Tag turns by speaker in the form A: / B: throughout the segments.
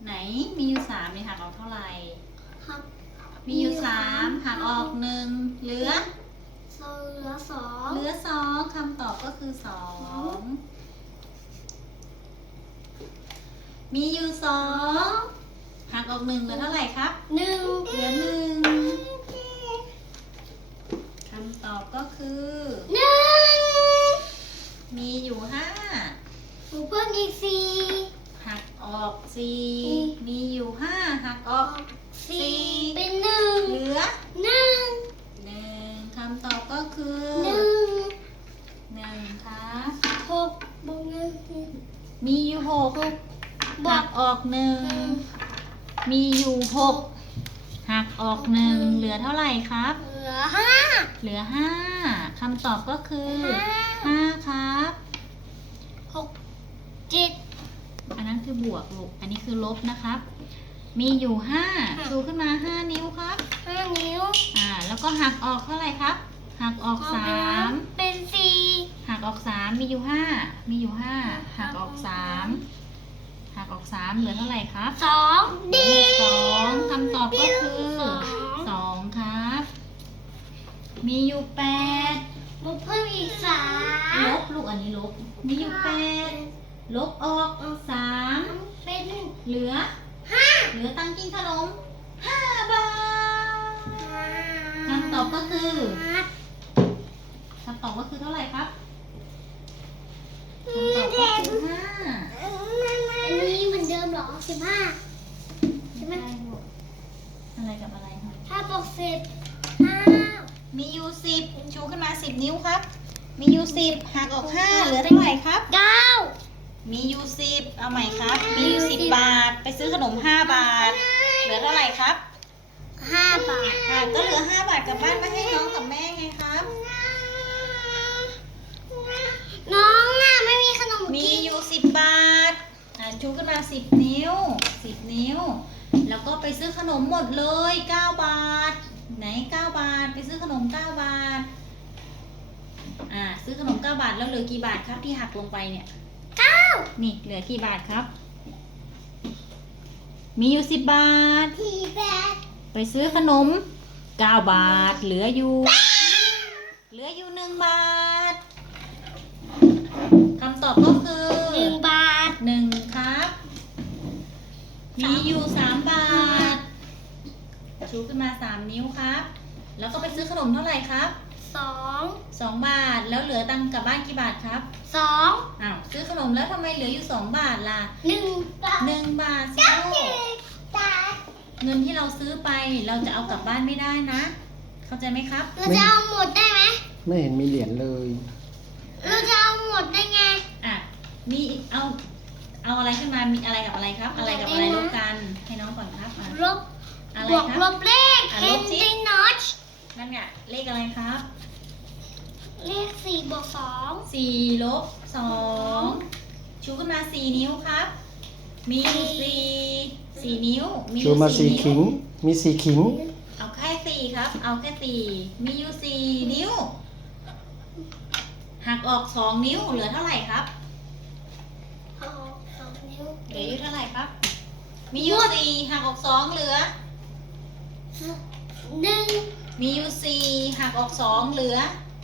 A: ไหนมีอยู่3เนี่ยหักออกเท่าไหร่
B: หัก
A: มีอยู่3หักออก1เหลือ
B: 2
A: เหลือ2คำตอบก็คือ2มีอยู่2หักออก1เหลือเท่าไหร่ครับ
B: 1
A: เหลือ1คำตอบก็คือมีอยู่5
B: หนูเพิ่มอีก4
A: หักออก4มีอยู่5หักออก4
B: เป็น
A: เหลือ1คำตอบก็คือ1ครับ
B: 6บวก1
A: มีอยู่6หักออก1มีอยู่6หักออก1เหลือเท่าไหร่ครับ
B: เหลือ
A: 5คำตอบก็คือ5ครับ
B: 6 7
A: อันนั้นคือบวกลูกอันนี้คือลบนะครับมีอยู่5ชูขึ้นมา5นิ้วครับ
B: 5นิ้ว
A: แล้วก็หักออกเท่าไหร่ครับหักออก3
B: เป็น4
A: หักออก3มีอยู่5หักออก3หักออก3เหลือเท่าไหร่ครับ2คำตอบก็คือ2ครับมีอยู่8
B: ลบเพิ่มอีก3
A: ลบลูกอันนี้ลบมีอยู่8ลบออก3
B: เป็น
A: เหลือตังค์กินขนม5 บาทคำตอบก็คือเท่าไหร่ครับคำตอบก็คือ
B: อันนี้เหมือนเดิมเหรอ15ใช่ไหม
A: อะไรกับอะไรครับ
B: ถ้าบวก10
A: มีอยู่10ชูขึ้นมา10นิ้วครับมีอยู่10หักออก5เหลือเท่าไหร่ครับ
B: 9
A: มีอยู่10เอาใหม่ครับมีอยู่10 บาทไปซื้อขนม5 บาทเหลือเท่าไหร่ครับ
B: 5 บาท
A: ก็เหลือ5 บาทกลับบ้านมาให้น้องกับแม่ไงครับ
B: น้องไม่มีขนม
A: มีอยู่10 บาทชูขึ้นมา10 นิ้วแล้วก็ไปซื้อขนมหมดเลย9 บาทไหน9 บาทไปซื้อขนม9 บาทซื้อขนม9 บาทแล้วเหลือกี่บาทครับที่หักลงไปเนี่ย9นี่เหลือกี่บาทครับมีอยู่10 บาทไปซื้อขนม9 บาทเหลืออยู่1 บาทคำตอบก็คือ
B: 1 บาท
A: 1ครับมีอยู่3 บาทชูขึ้นมา3 นิ้วครับแล้วก็ไปซื้อขนมเท่าไหร่ครับ2 บาทแล้วเหลือตังค์กลับบ้านกี่บาทครับ2ซื้อขนมแล้วทำไมเหลืออยู่2 บาทล่ะ1 บาทสิเงินที่เราซื้อไปเราจะเอากลับบ้านไม่ได้นะเข้าใจไหมครับ
B: เราจะเอาหมดได้ไหม
C: ไม่เห็นมีเหรียญเลย
B: เราจะเอาหมดได้ไง
A: มีเอาอะไรขึ้นมามีอะไรกับอะไรครับอะไรกับอะไรลบกันให้น้องก่อนครับ
B: ลบ
A: อะไรครับ
B: ลบเลข
A: ลบสินั่นไงเลขอะไรครับ
B: เลข4 บวก 2
A: 4 ลบ 2ชูขึ้นมา4 นิ้วครับมี4 นิ้ว
C: ชูมา4 ขิงมี4 ขิง
A: เอาแค่4ครับเอาแค่4มีอยู่4 นิ้วหักออก2 นิ้วเหลือเท่าไหร่ครับ
B: 2 นิ้ว
A: เหลืออยู่เท่าไหร่ครับมีอยู่4หักออก2เหลือ
B: 1
A: มีอยู่4หักออก2เหลือ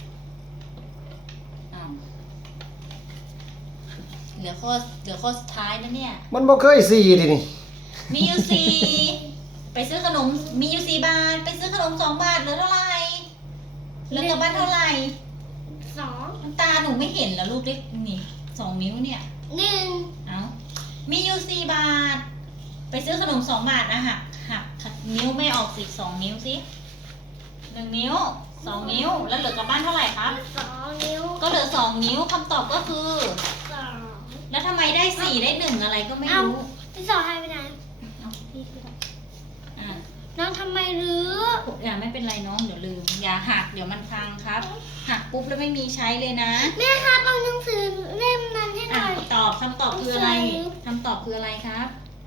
A: ข้อสุดท้ายนะเนี่ย
C: มันบ่เคย4ดินี่
A: มีอยู่4ไปซื้อขนมมีอยู่4 บาทไปซื้อขนม2 บาทเหลือเท่าไหร่เหลือกลับบ้านเท่าไหร่
B: 2
A: น้ำตาหนูไม่เห็นแล้วลูกเล็กนี่2 นิ้วเนี่ยมีอยู่4 บาทไปซื้อขนม2 บาทหักนิ้วไม่ออกสิ2 นิ้วสิ1 นิ้ว2 นิ้วแล้วเหลือกลับบ้านเท่าไหร่ครับ
B: 2 นิ้ว
A: ก็เหลือ2 นิ้วคำตอบก็คือแล้วทำไมได้4ได้1อะไรก็ไม่รู้
B: ที่2หายไปไหนน้องทำไมรื้อ
A: ไม่เป็นไรน้องเดี๋ยวลืมอย่าหักเดี๋ยวมันพังครับหักปุ๊บแล้วไม่มีใช้เลยนะ
B: แม่ครับเอาหนังสือเล่มนั้นให้หน่อย
A: คำตอบคืออะไรคำตอบคืออะไรครับ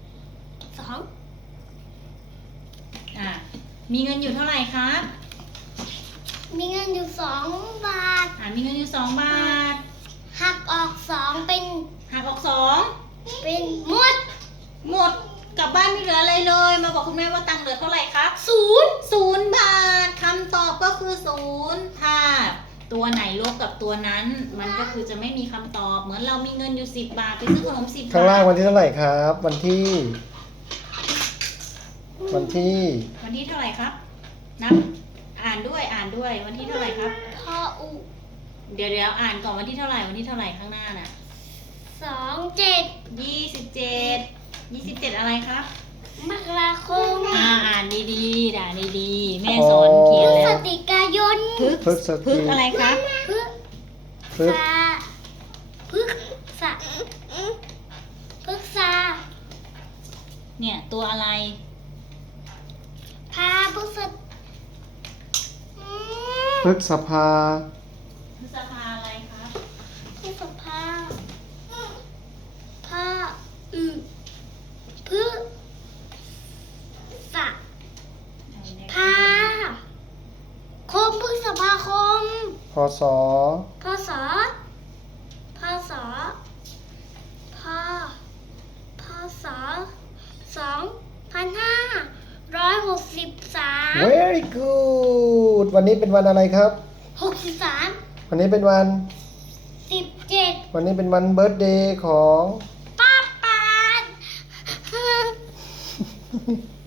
B: 2
A: มีเงินอยู่เท่าไหร่ครับ
B: มีเงินอยู่2 บาท
A: มีเงินอยู่2 บาท
B: หักออก2เป็น
A: หักออก2
B: เป็นหมด
A: กลับบ้านไม่เหลืออะไรเลย มาบอกคุณแม่ว่าตังค์เหลือเท่าไหร่ครับ 0 บาทคำตอบก็คือ 0ถ้าตัวไหนลบกับตัวนั้น มันก็คือจะไม่มีคำตอบ เหมือนเรามีเงินอยู่10 บาทไปซื้อขนม10 บาท
C: ข้างล่างวันที่เท่าไหร่ครับ วันที่
A: วันที่เท่าไหร่ครับ นับ อ่านด้วยวันที่เท่าไหร่ครับ
B: พออุ
A: เดี๋ยวอ่านก่อนวันที่เท่าไหร่ข้างหน้าน่ะ
B: 27
A: 27อะไรครับ
B: มกราคม
A: อ่านดีๆด่าดีๆแม่สอนเขียน
B: พฤ
A: แล้
B: ศ
A: ว
B: จิกายน
C: พฤศจิ
A: พึกอะไรครับ
B: พฤ
C: พฤ
B: ษาพฤกษาพฤกษา
A: เนี่ยตัวอะไร
B: พาพฤษ
C: พฤษภา
A: พฤษภาอะไรครับ
B: พฤษภาพาอือพฤษะพาคมพฤษภาคม
C: พศ
B: พศพศพพศ2563
C: very good วันนี้เป็นวันอะไรครับ
B: 63
C: วันนี้เป็นวัน
B: 17
C: วันนี้เป็นวันเบิร์ธเดย์ของ
B: ป้าปาน